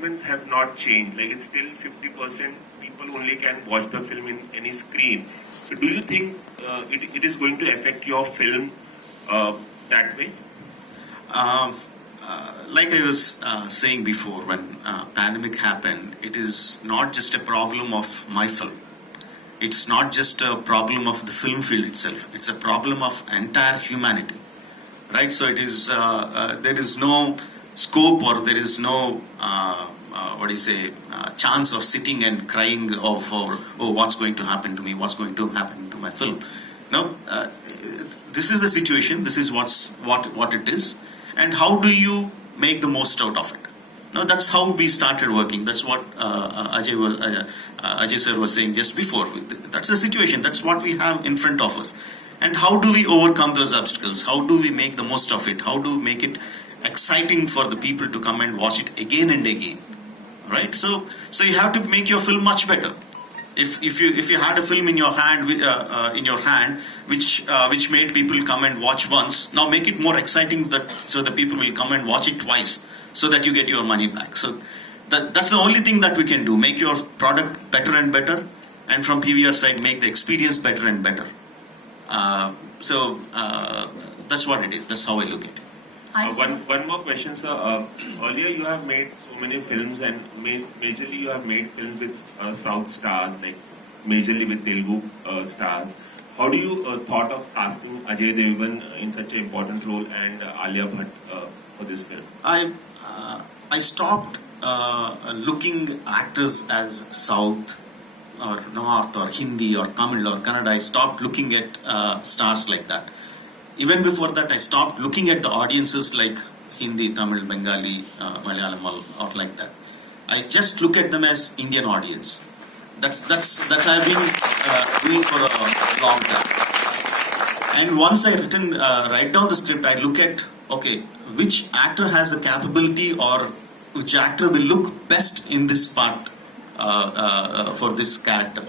segments have not changed. Like it's still 50% people only can watch the film in any screen. So do you think it is going to affect your film that way? Like I was saying before, when pandemic happened, it is not just a problem of my film. It's not just a problem of the film field itself. It's a problem of entire humanity, right? So it is there is no scope or there is no chance of sitting and crying for what's going to happen to me, what's going to happen to my film. No, this is the situation. This is what it is, and how do you make the most out of it? No, that's how we started working. That's what Ajay sir was saying just before. That's the situation. That's what we have in front of us. And how do we overcome those obstacles? How do we make the most of it? How do we make it exciting for the people to come and watch it again and again? Right. So you have to make your film much better. If you had a film in your hand which made people come and watch once, now make it more exciting so the people will come and watch it twice, so that you get your money back. So that's the only thing that we can do. Make your product better and better, and from PVR side, make the experience better and better. That's what it is. That's how I look at it. One more question, sir. Earlier you have made so many films, and majorly you have made films with South stars, like majorly with Telugu stars. How do you thought of casting Ajay Devgan in such an important role and Alia Bhatt for this film? I stopped looking actors as South or North or Hindi or Tamil or Kannada. I stopped looking at stars like that. Even before that, I stopped looking at the audiences like Hindi, Tamil, Bengali, Malayalam or like that. I just look at them as Indian audience. That's I've been doing for a long time. And once I write down the script, I look at, okay, which actor has the capability or which actor will look best in this part for this character.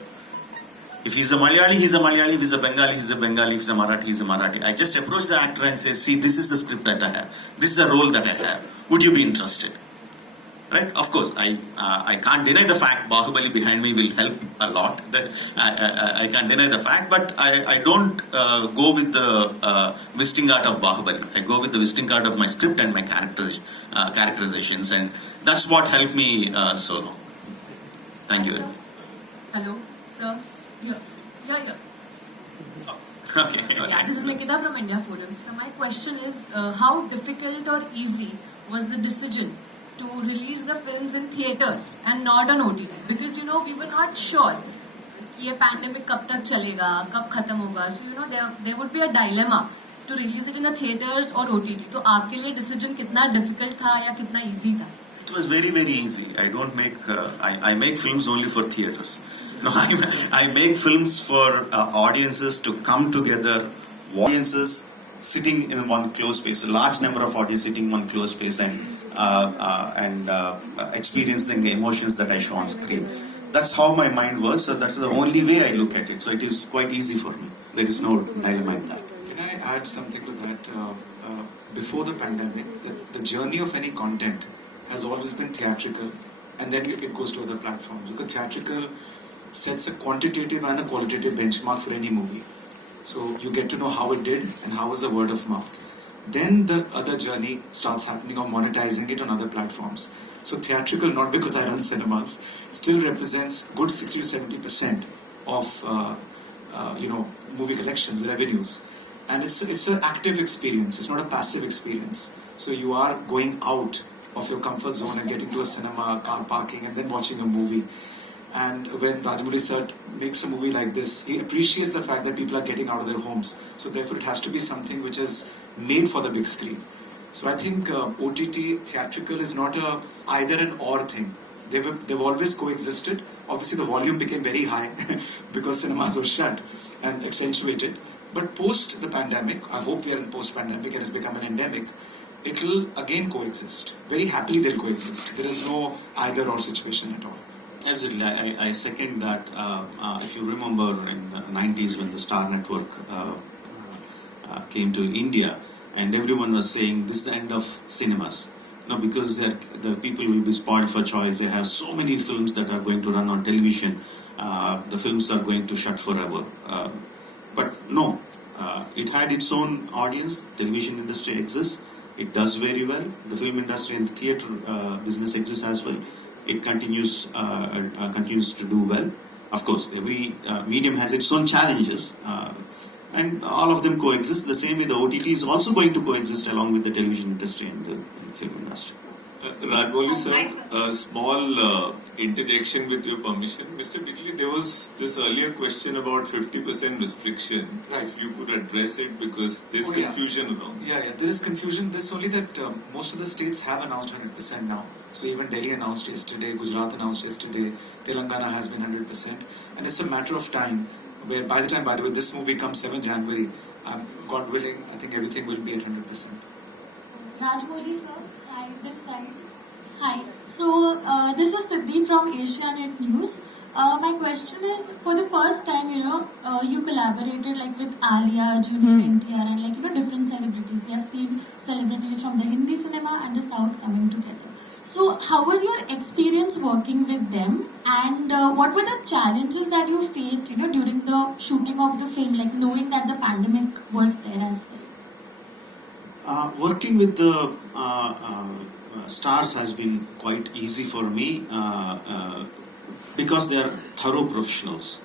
If he's a Malayali, he's a Malayali. If he's a Bengali, he's a Bengali. If he's a Marathi, he's a Marathi. I just approach the actor and say, see, this is the script that I have. This is the role that I have. Would you be interested? Right? Of course, I can't deny the fact Bahubali behind me will help a lot. I can't deny the fact, but I don't go with the visiting art of Bahubali. I go with the visiting art of my script and my characterizations, and that's what helped me so long. Thank you. Hello, sir. Yeah. Okay. Yeah, this is Nikita from India Forum. So my question is, how difficult or easy was the decision to release the films in theaters and not on OTT? Because we were not sure कि ये pandemic कब तक चलेगा, कब खत्म होगा. So there would be a dilemma to release it in the theaters or OTT. तो आपके लिए decision कितना difficult था या कितना easy था? It was very, very easy. I don't make I make films only for theaters. No, I make films for audiences to come together, audiences sitting in one closed space, a large number of audience sitting in one closed space and experiencing the emotions that I show on screen. That's how my mind works. So that's the only way I look at it. So it is quite easy for me. There is no dilemma in that. Can I add something to that? Before the pandemic, the journey of any content has always been theatrical, and then it goes to other platforms. Because theatrical sets a quantitative and a qualitative benchmark for any movie. So you get to know how it did and how was the word of mouth. Then the other journey starts happening of monetizing it on other platforms. So theatrical, not because I run cinemas, still represents good 60 to 70% of movie collections, revenues. And it's an active experience. It's not a passive experience. So you are going out of your comfort zone and getting to a cinema, car parking, and then watching a movie. And when Rajamouli sir makes a movie like this, he appreciates the fact that people are getting out of their homes. So therefore it has to be something which is made for the big screen. So I think OTT, theatrical is not a either an or thing. They've always coexisted. Obviously the volume became very high because cinemas were shut and accentuated. But post the pandemic, I hope we are in post-pandemic and it's become an endemic, it will again coexist. Very happily they'll coexist. There is no either or situation at all. Absolutely, I second that. If you remember in the 90s when the Star Network came to India and everyone was saying this is the end of cinemas. No, because the people will be spoiled for choice. They have so many films that are going to run on television. The films are going to shut forever. But no, it had its own audience. Television industry exists. It does very well. The film industry and the theatre business exists as well. It continues to do well. Of course, every medium has its own challenges. And all of them coexist. The same way the OTT is also going to coexist along with the television industry and the film industry. Rajamouli sir, a small interjection with your permission. Mr. Bijli, there was this earlier question about 50% restriction. Right. If you could address it, because there's Oh, yeah. confusion around. Yeah, there is confusion. This only that most of the states have announced 100% now. So even Delhi announced yesterday, Gujarat announced yesterday, Telangana has been 100%. And it's a matter of time where by the way, this movie comes 7 January, God willing, I think everything will be at 100%. Rajamouli sir, hi, this side. Hi. So, this is Siddhi from Asianet News. My question is, for the first time, you collaborated like with Alia, Junior NTR and different celebrities. We have seen celebrities from the Hindi cinema and the South coming together. So, how was your experience working with them, and what were the challenges that you faced, during the shooting of the film, like knowing that the pandemic was there as well? Working with the stars has been quite easy for me because they are thorough professionals.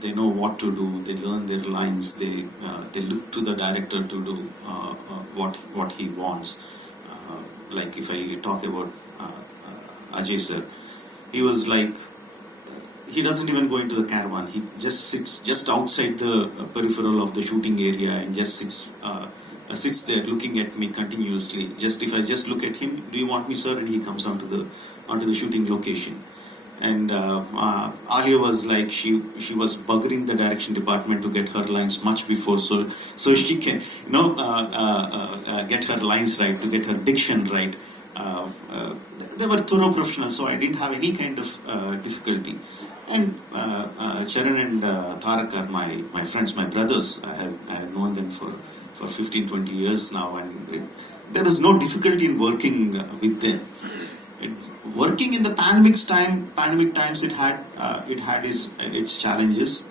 They know what to do. They learn their lines. They look to the director to do what he wants. Like if I talk about Ajay sir, he was like, he doesn't even go into the caravan. He just sits just outside the peripheral of the shooting area and just sits there looking at me continuously. Just if I just look at him, do you want me, sir? And he comes onto the shooting location. And Alia was like, she was buggering the direction department to get her lines much before, so she can get her lines right, to get her diction right. They were thorough professionals, so I didn't have any kind of difficulty. And Charan and Tarak are my friends, my brothers. I have known them for 15-20 years now, and there is no difficulty in working with them. Working in the pandemic times, it had its challenges.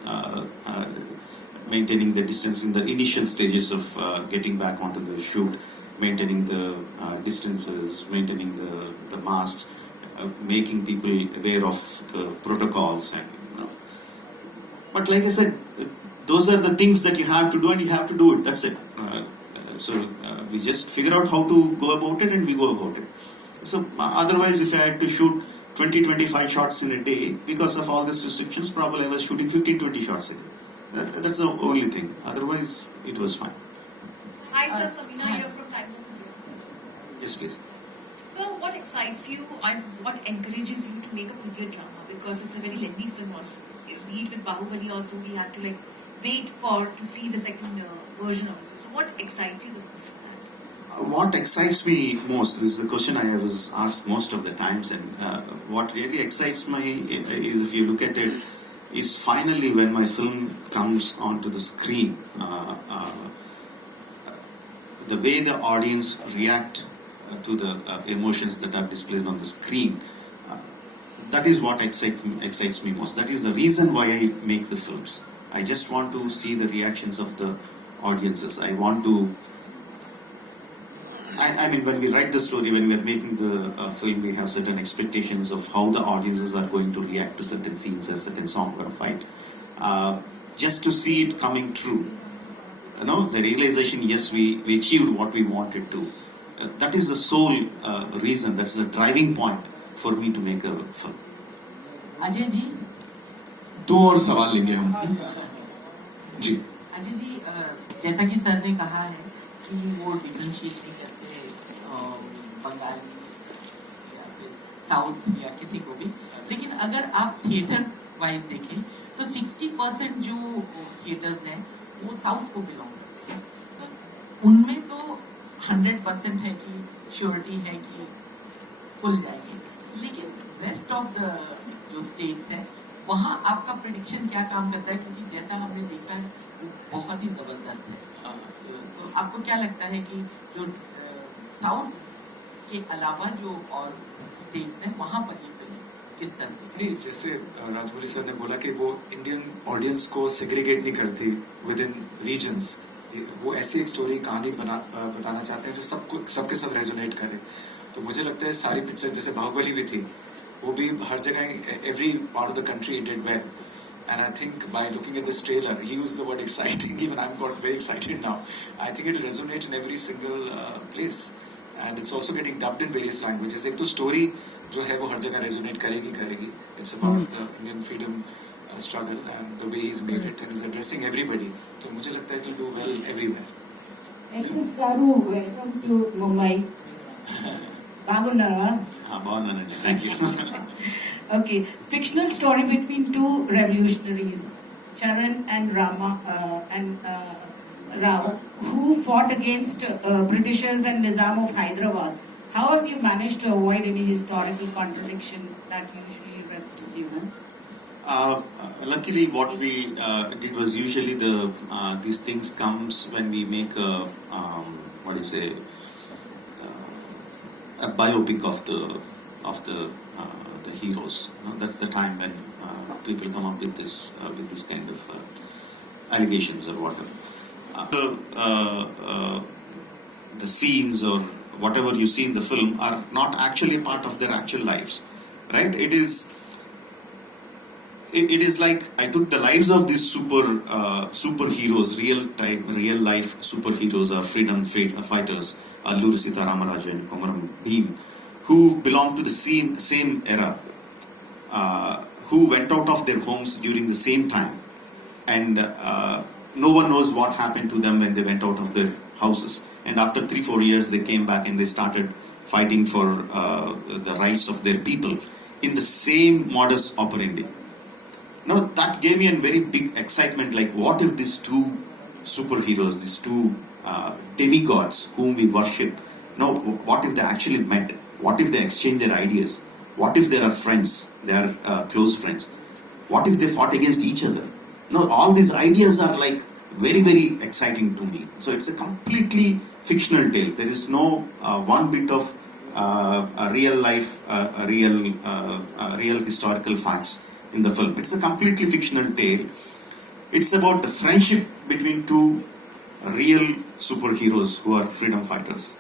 Maintaining the distance in the initial stages of getting back onto the shoot, maintaining the distances, maintaining the masks, making people aware of the protocols, and but like I said, those are the things that you have to do, and you have to do it. That's it. So we just figure out how to go about it, and we go about it. So otherwise, if I had to shoot 20-25 shots in a day, because of all these restrictions, probably I was shooting 15-20 shots a day. That's the only thing. Otherwise, it was fine. Hi sir, Sabina here from Times of India. Yes, please. So what excites you and what encourages you to make a period drama? Because it's a very lengthy film also. Be it with Bahubali also, we had to wait to see the second version also. So what excites you the most for that? What excites me most, this is the question I was asked most of the times, and what really excites me is, if you look at it, is finally when my film comes onto the screen, the way the audience react to the emotions that are displayed on the screen, that is what excites me most. That is the reason why I make the films. I just want to see the reactions of the audiences. I want to, I mean, when we write the story, when we are making the film, we have certain expectations of how the audiences are going to react to certain scenes, a certain song or a fight. Just to see it coming true. The realization, yes, we achieved what we wanted to. That is the sole reason, that is the driving point for me to make a film. Ajay ji, 2 और सवाल लेंगे हम जी। अजय जी, जैसा कि sir ने कहा है कि वो डिफरेंशिएट नहीं करते बंगाली या फिर साउथ या किसी को भी, लेकिन अगर आप थिएटर वाइज देखें तो 60% जो थिएटर्स हैं वो साउथ को बिलोंग करते हैं, तो उनमें तो 100% है कि श्योरिटी है कि खुल जाएंगे, लेकिन रेस्ट ऑफ द जो स्टेट्स है वहाँ आपका प्रेडिक्शन क्या काम करता है? क्योंकि जैसा हमने देखा है वो बहुत ही जबरदस्त है, तो आपको क्या लगता है कि जो साउथ के अलावा जो और स्टेट्स हैं वहाँ पर ये फिल्म किस तरह की? नहीं, जैसे राजमौली सर ने बोला कि वो इंडियन ऑडियंस को सेग्रीगेट नहीं करती विद इन रीजन्स. वो ऐसी एक स्टोरी कहानी बताना चाहते हैं जो सबके साथ रेजोनेट करे. तो मुझे लगता है सारी पिक्चर जैसे बाहुबली भी थी, वो भी हर जगह every part of the country it did well. And I think by looking at this trailer, he used the word exciting. Even I'm got very excited now. I think it will resonate in every single place, and it's also getting dubbed in various languages. एक तो story जो है वो हर जगह resonate करेगी. It's about the Indian freedom struggle and the way he's made it, and he's addressing everybody. तो मुझे लगता है it will do well everywhere. SS Garu, welcome to Mumbai. బాగున్నారా? బాగున్నానండి, thank you. Okay, fictional story between two revolutionaries, Charan and Rama Rao, who fought against Britishers and Nizam of Hyderabad. How have you managed to avoid any historical contradiction that usually reps you? Luckily, what we did was usually these things comes when we make a biopic of the heroes. That's the time when people come up with this kind of allegations or whatever. The scenes or whatever you see in the film are not actually part of their actual lives, right? It is like I took the lives of these superheroes, real life superheroes or freedom fighters, Alluri Sita Ramarajan and Komaram Bhim, who belong to the same era, who went out of their homes during the same time, and no one knows what happened to them when they went out of their houses. And after 3-4 years, they came back and they started fighting for the rights of their people in the same modus operandi. Now that gave me a very big excitement. Like, what if these two superheroes, these two demigods whom we worship, now what if they actually met? What if they exchange their ideas? What if they are friends? They are close friends. What if they fought against each other? No, all these ideas are like very, very exciting to me. So it's a completely fictional tale. There is no one bit of real life, real historical facts in the film. It's a completely fictional tale. It's about the friendship between two real superheroes who are freedom fighters.